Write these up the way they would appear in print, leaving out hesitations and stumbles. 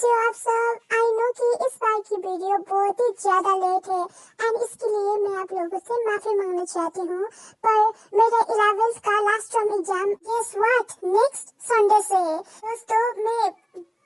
कैसे हो आप सब। आई नो कि इस बार की वीडियो बहुत ही ज्यादा लेट है एंड इसके लिए मैं आप लोगों से माफी मांगना चाहती हूँ। पर मेरे 11th का last term exam guess what next Sunday से है। दोस्तों मैं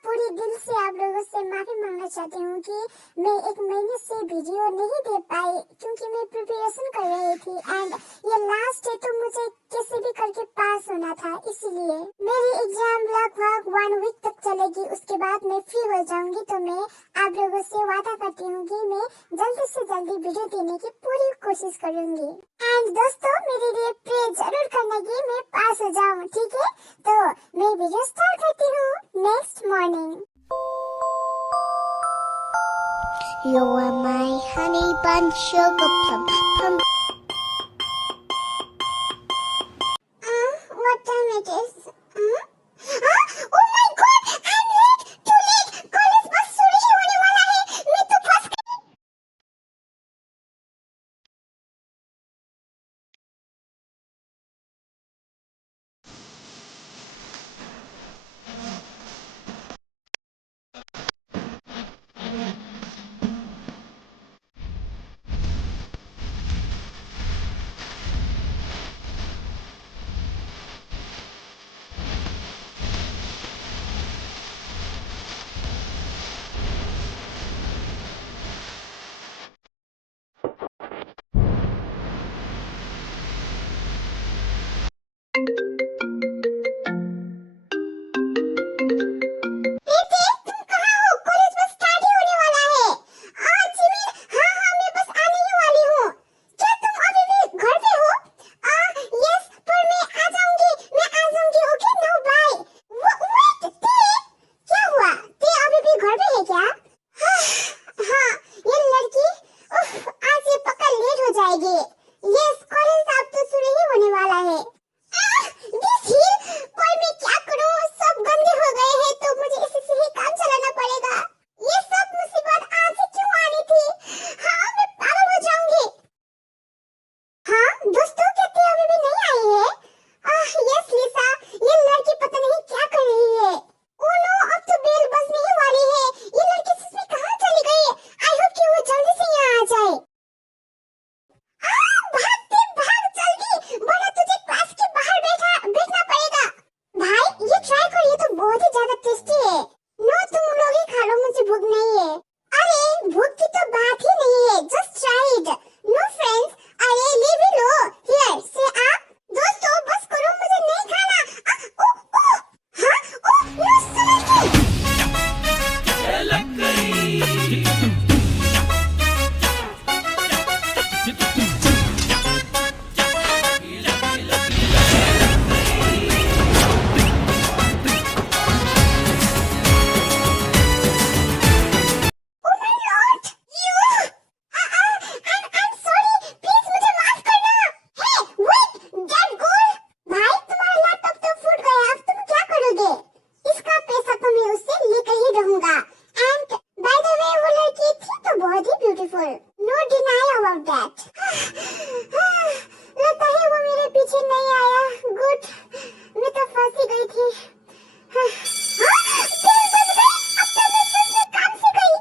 पूरी दिल से आप लोगों से माफी मांगना चाहती हूँ कि मैं एक महीने से वीडियो नहीं दे पाई क्योंकि मैं प्रिपरेशन कर रही थी एंड ये लास्ट है तो मुझे कैसे भी करके पास होना था, इसीलिए मेरी एग्जाम लगभग 1 वीक तक चलेगी। उसके बाद मैं फ्री हो जाऊंगी तो मैं आप लोगों से वादा करती हूँ कि मैं जल्दी से जल्दी वीडियो देने की पूरी कोशिश करूंगी। एंड दोस्तों मेरे लिए प्रे जरूर करना कि मैं पास हो जाऊँ, ठीक है? तो मैं वीडियो स्टार्ट करती हूँ next morning. You are my honey bun, sugar plum, plum. What time it is? Oh my God! I'm late! Too late! College बस शुरू ही होने वाला है। मैं तो फंस गई। यस कॉलेज अब तो शुरू ही होने वाला है। दिस हिल पर मैं क्या करूं, सब गंदे हो गए हैं तो मुझे इसी से ही काम चलाना पड़ेगा। ये सब मुसीबत आज ही क्यों आनी थी? हाँ मैं पागल हो जाऊंगी। हाँ दोस्तों क्या ते अभी भी नहीं आई है? यस लिसा, ये लड़की पता नहीं क्या कर रही है। ओह नो अब तो बेल बजने ही वाली है। ये लड़की सच में कहाँ चली गई? आई होप कि वो जल्दी से यहाँ आ जाए। भाग जल्दी, वरना तुझे क्लास के बाहर बैठना पड़ेगा। भाई ये ट्राई कर, ये तो बहुत ही ज्यादा टेस्टी है। नो तुम लोग ही खा लो, मुझे भूख नहीं है। अरे भूख की तो बात ही नहीं है, just try it. No friends, अरे लीव इट लो हियर से आप। दोस्तों बस करो, मुझे नहीं खाना। नो सुनो नो डिनाई अबाउट दैट। लगता है वो मेरे पीछे नहीं आया। गुड, मैं तो फंस ही गई थी। अब तो मैं सच में काम से गई।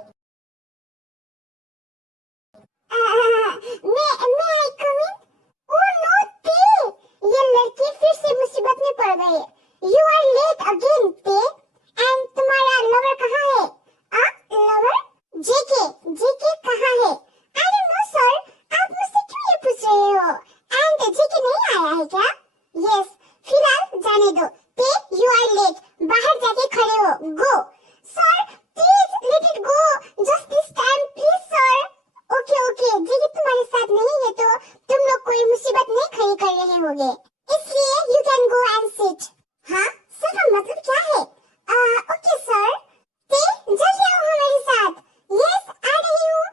मैं आई कम इन? ओह नो ते, ये लड़की फिर से मुसीबत में पड़ गई। यू आर लेट अगेन ते। एंड तुम्हारा लवर कहाँ है? लवर? जेके कहाँ है? आई डोंट नो सर, आप मुझसे क्यों ये पूछ रहे हो? एंड जेके नहीं आया है क्या? यस, फिलहाल जाने दो। ते यू आर लेट, बाहर जाके खड़े हो। Go sir, please let it go, just this time please sir. Okay JK तुम्हारे साथ नहीं है तो तुम लोग कोई मुसीबत नहीं खड़ी कर रहे होगे, इसलिए you can go and sit. हाँ सर का मतलब क्या है? Okay sir. ते जल्दी आओ हमारे साथ। यस आ रही हूँ।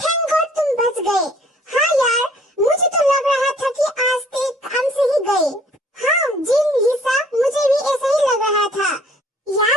थैंक गॉड तुम बच गए। हाँ यार, मुझे तो लग रहा था कि आज ते काम से ही गए। हाँ जिन लिसा, मुझे भी ऐसा ही लग रहा था। या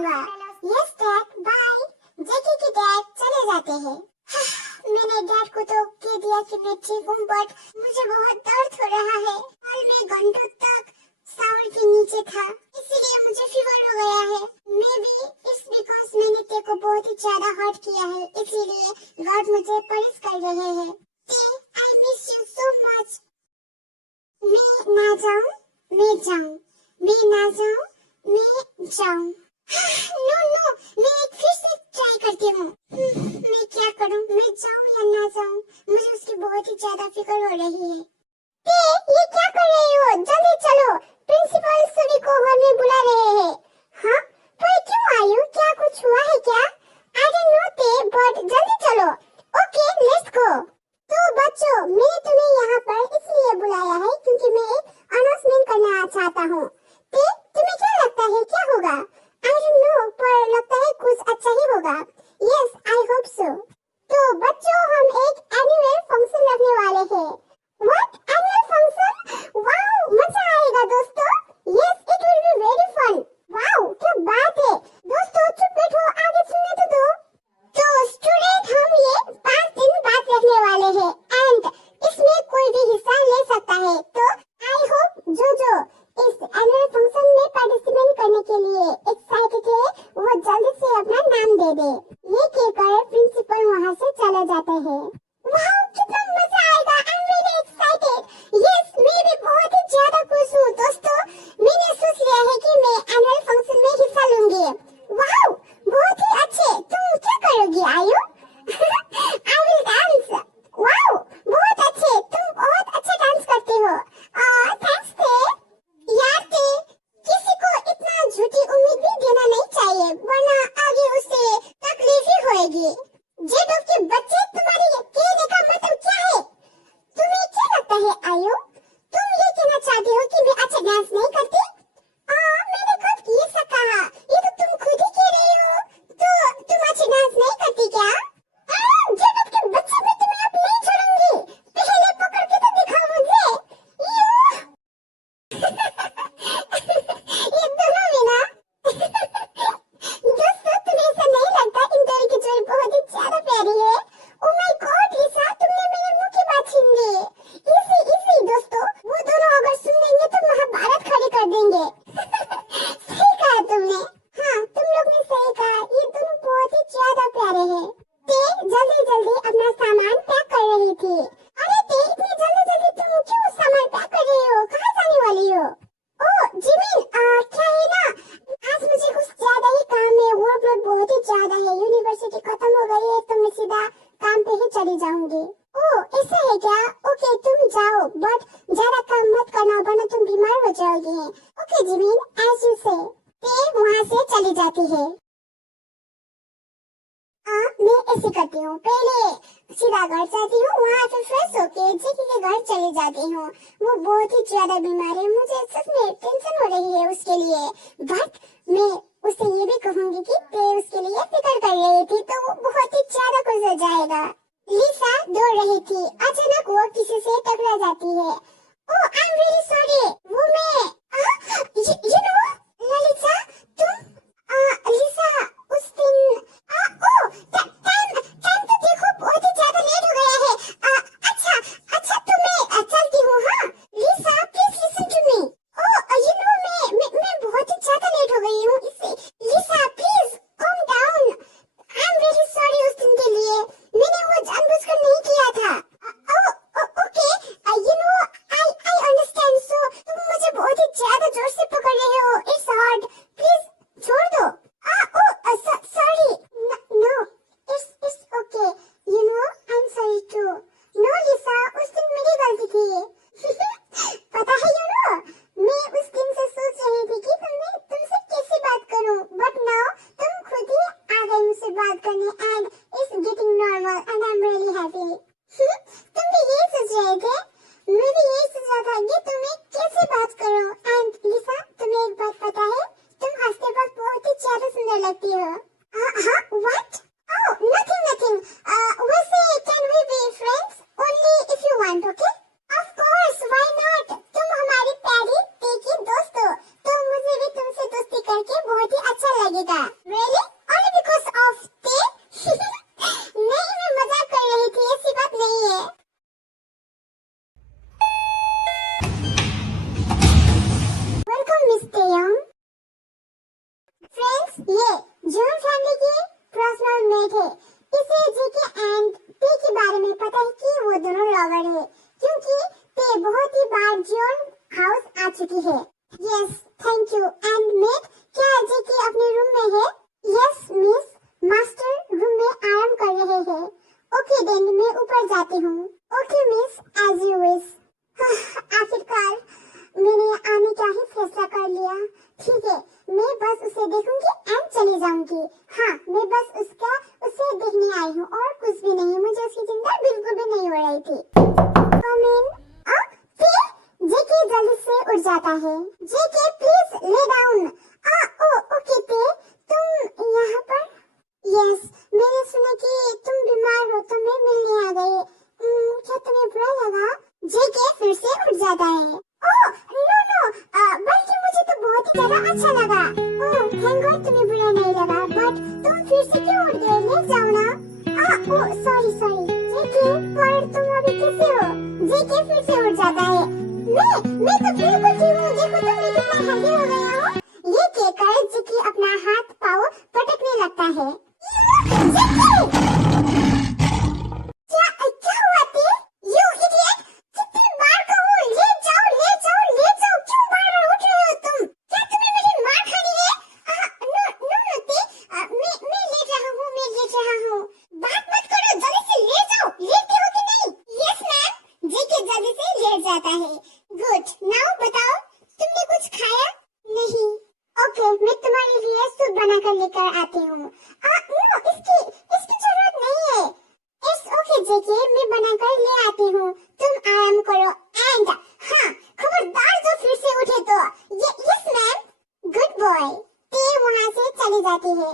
जाऊंगा। Yes dad, bye. जैकी के डैड चले जाते हैं। मैंने डैड को तो कह दिया कि मैं ठीक हूँ, बट मुझे बहुत दर्द हो रहा है और मैं घंटों तक शावर के नीचे था, इसीलिए मुझे फीवर हो गया है। मे बी इट्स बिकॉज मैंने तेरे को बहुत ही ज्यादा हर्ट किया है, इसीलिए गॉड मुझे पनिश कर रहे हैं। I miss you so much. मैं ना जाऊं, मैं जाऊं, मैं ना जाऊं, मैं जाऊं। नो नो, मैं एक फिर से ट्राई करती हूँ। मैं क्या करूँ, मैं जाऊं या ना जाऊं? मुझे उसकी बहुत ही ज्यादा फिक्र हो रही है। ये क्या कर रही हो? जल्दी चलो, प्रिंसिपल सभी को हमें बुला रहे हैं। हाँ, पर क्यों आई हो? क्या कुछ हुआ है क्या? आई डोंट नो ते, बट जल्दी चलो। Okay, let's go. तो बच्चों, मैंने तुम्हें यहाँ पर इसलिए बुलाया है क्योंकि मैं एक अनाउंसमेंट करना चाहता हूँ। ते, तुम्हें क्या लगता है क्या होगा? आई डोंट नो, पर लगता है कुछ अच्छा ही होगा। Yes, I hope so. तो बच्चों, हम एक एनुअल फंक्शन रखने वाले हैं। What? Annual function? Wow, मजा आएगा दोस्तों। Yes, it will be very fun. Wow, क्या बात है। दोस्तों चुप बैठो, आगे सुनने तो दो। तो स्टूडेंट, हम ये 5 दिन बाद रखने वाले हैं एंड इसमें कोई भी हिस्सा ले सकता है। तो आई होप जो इस एनुअल फंक्शन में पार्टिसिपेट करने के लिए एक्साइटेड है, वो जल्दी से अपना नाम दे दे। ये कहकर प्रिंसिपल वहाँ से चले जाते हैं। वाह, कितना मजा आएगा। आई एम वेरी एक्साइटेड। यस, मैं भी बहुत ही ज्यादा खुश हूँ दोस्तों। मैंने सोच लिया है कि मैं एनुअल फंक्शन में हिस्सा लूंगी। वाह, बहुत ही अच्छे। तुम क्या करोगी आयु? I will dance. वाह, बहुत अच्छे, तुम बहुत अच्छा डांस करते हो। थैंक्स थे। यार थे, किसी को इतना झूठी उम्मीद भी देना नहीं चाहिए, वरना आगे उसे तकलीफ ही होगी। जे लोग के बच्चे, तुम्हारे कहने का मतलब क्या है? तुम्हें क्या लगता है आयु? तुम ये कहना चाहती हो कि मैं अच्छा डांस नहीं करती? मैंने कब ये सब कहा? ये तो तुम खुद ही कह रही हो। तो तुम अच्छा डांस नहीं करती क्या? जे लोग के बच्चे, मैं तुम्हें अब नहीं छोड़ूंगी। पहले पकड़ के तो दिखाओ मुझे। ये दोनों में ना। दोस्तों, तुम्हें ऐसा नहीं लगता इंदौरी की जोड़ी बहुत ही ज्यादा प्यारी है? ओह माय गॉड लिसा, तुमने मेरे मुंह की बात छीन ली। इसी दोस्तों, वो दोनों अगर सुन लेंगे तो महाभारत खड़ी कर देंगे। सही कहा तुमने। हाँ, तुम लोग ने सही कहा, ये दोनों बहुत ही ज्यादा प्यारे हैं। ते जल्दी अपना सामान पैक कर रही थी। अरे ते, इतनी जल्दी तुम क्यों सामान पैक कर रही हो? कहाँ जाने वाली हो? ओह जिमिन, क्या है ना, आज मुझे कुछ ज्यादा ही काम है, वर्कलोड बहुत ही ज्यादा है। यूनिवर्सिटी खत्म हो गई है तो मैं सीधा काम पे ही चली जाऊंगी। ओह ऐसा है क्या? ओके, तुम जाओ, बट ज्यादा काम मत करना वरना तुम बीमार हो जाओगी। ओके जिमिन, एज यू से। ते वहाँ से चली जाती है। मैं ऐसे करती हूँ, पहले सीधा घर जाती हूँ, वहाँ फिर फ्रेश होके जेकी के घर चली जाती हूँ। वो बहुत ही ज्यादा बीमार है, मुझे सच में टेंशन हो रही है उसके लिए। बट मैं उसे ये भी कहूँगी कि ते उसके लिए फिक्र कर रही थी, तो वो बहुत ही ज्यादा खुश हो जाएगा। लिसा दौड़ रही थी, अचानक वो किसी से टकरा जाती है। ओह आई एम रियली सॉरी। वो मैं यू नो ललिता, तुम लिसा उस दिन टाइम तो देखो, बहुत ही ज्यादा लेट हो गया है। अच्छा तो मैं चलती हूँ। हाँ Lisa, please listen to me. You know मैं बहुत ही ज्यादा लेट हो गई हूँ, इससे Lisa please calm down. I am very sorry उस दिन के लिए, मैंने वो जानबूझकर नहीं किया था। Okay, you know I understand. So तुम मुझे बहुत ही ज्यादा जोर से पकड़ रहे हो, इट्स हार्ड, प्लीज छोड़ दो। Sorry. No, it's okay, you know I am sorry too. No Lisa, उस दिन मेरी गलती थी। पता है यू नो, मैं उस दिन से सोच रही थी कि तुमसे कैसे बात करूं, बट नाउ तुम खुद ही आ गई मुझसे बात करने and it's getting normal and I am really happy. तुम भी यही सोच रहे थे? मैं भी यही सोच रहा था कि तुम्हें कैसे बात करूं। एंड लिसा, तुम्हें एक बात पता है, तुम करके बहुत ही अच्छा लगेगा। Really? Only because of tea? नहीं, मैं मजाक कर रही थी, ऐसी बात नहीं है। Welcome Miss Taeyong। Friends, ये जॉन फैमिली की पर्सनल मेट है। इसे जेके एंड टे के बारे में पता है कि वो दोनों लवर है, क्योंकि टे बहुत ही बार जॉन हाउस आ चुकी है। Yes, thank you। And mate, क्या जेके अपने रूम में है? Yes, मिस, मास्टर रूम में आराम कर रहे हैं। ओके देन, मैं ऊपर जाती हूँ। Okay miss, as you wish. आखिरकार मैंने आने का ही फैसला कर लिया। ठीक है, मैं बस उसे देखूंगी एंड चली जाऊंगी। हाँ, मैं बस उसे देखने आई हूँ और कुछ भी नहीं। मुझे उसकी चिंता बिल्कुल भी नहीं हो रही थी। जेके जल्दी से उठ जाता है। जेके प्लीज ले डाउन। ओके ते, तुम यहाँ पर? यस, मैंने सुना कि तुम बीमार हो तो मैं मिलने आ गई। क्या तुम्हें बुरा लगा? जेके फिर से उठ जाता है। ओह नो, बल्कि मुझे तो बहुत ही ज्यादा अच्छा लगा। ओह थैंक गॉड तुम्हें बुरा नहीं लगा, बट तुम फिर से क्यों उठ गए? ले जाओ ना। Oh sorry. जेके, पर तुम अभी कैसे हो? जेके फिर से उठ जाता है। मैं तो बिल्कुल ठीक हूँ। देखो तुम कितना हेल्दी हो गया हो। ये कहकर जेके अपना हाथ पाँव पटकने लगता है। क्या हुआ ते? You idiot! कितनी बार कहूँ ले जाओ। क्यों बार उठ रहे हो तुम? क्या तुम्हें मेरी मार खानी है? नो ते, मैं लेट रहा हूँ। बात मत करो, जल्दी से ले जाओ। लेटते हो कि नहीं? Yes ma'am. जेके जल्दी से लेट जाता है। गुड, नाउ बताओ, तुमने कुछ खाया? नहीं। ओके, मैं तुम्हारे लिए सूप बनाकर लेकर आती हूँ। नो, इसकी जरूरत नहीं है। इट्स ओके जेके, मैं बनाकर ले आती हूँ, तुम आराम करो। एंड हाँ, खबरदार जो फिर से उठे तो। Yes ma'am. Good boy. ते वहाँ से चली जाती है।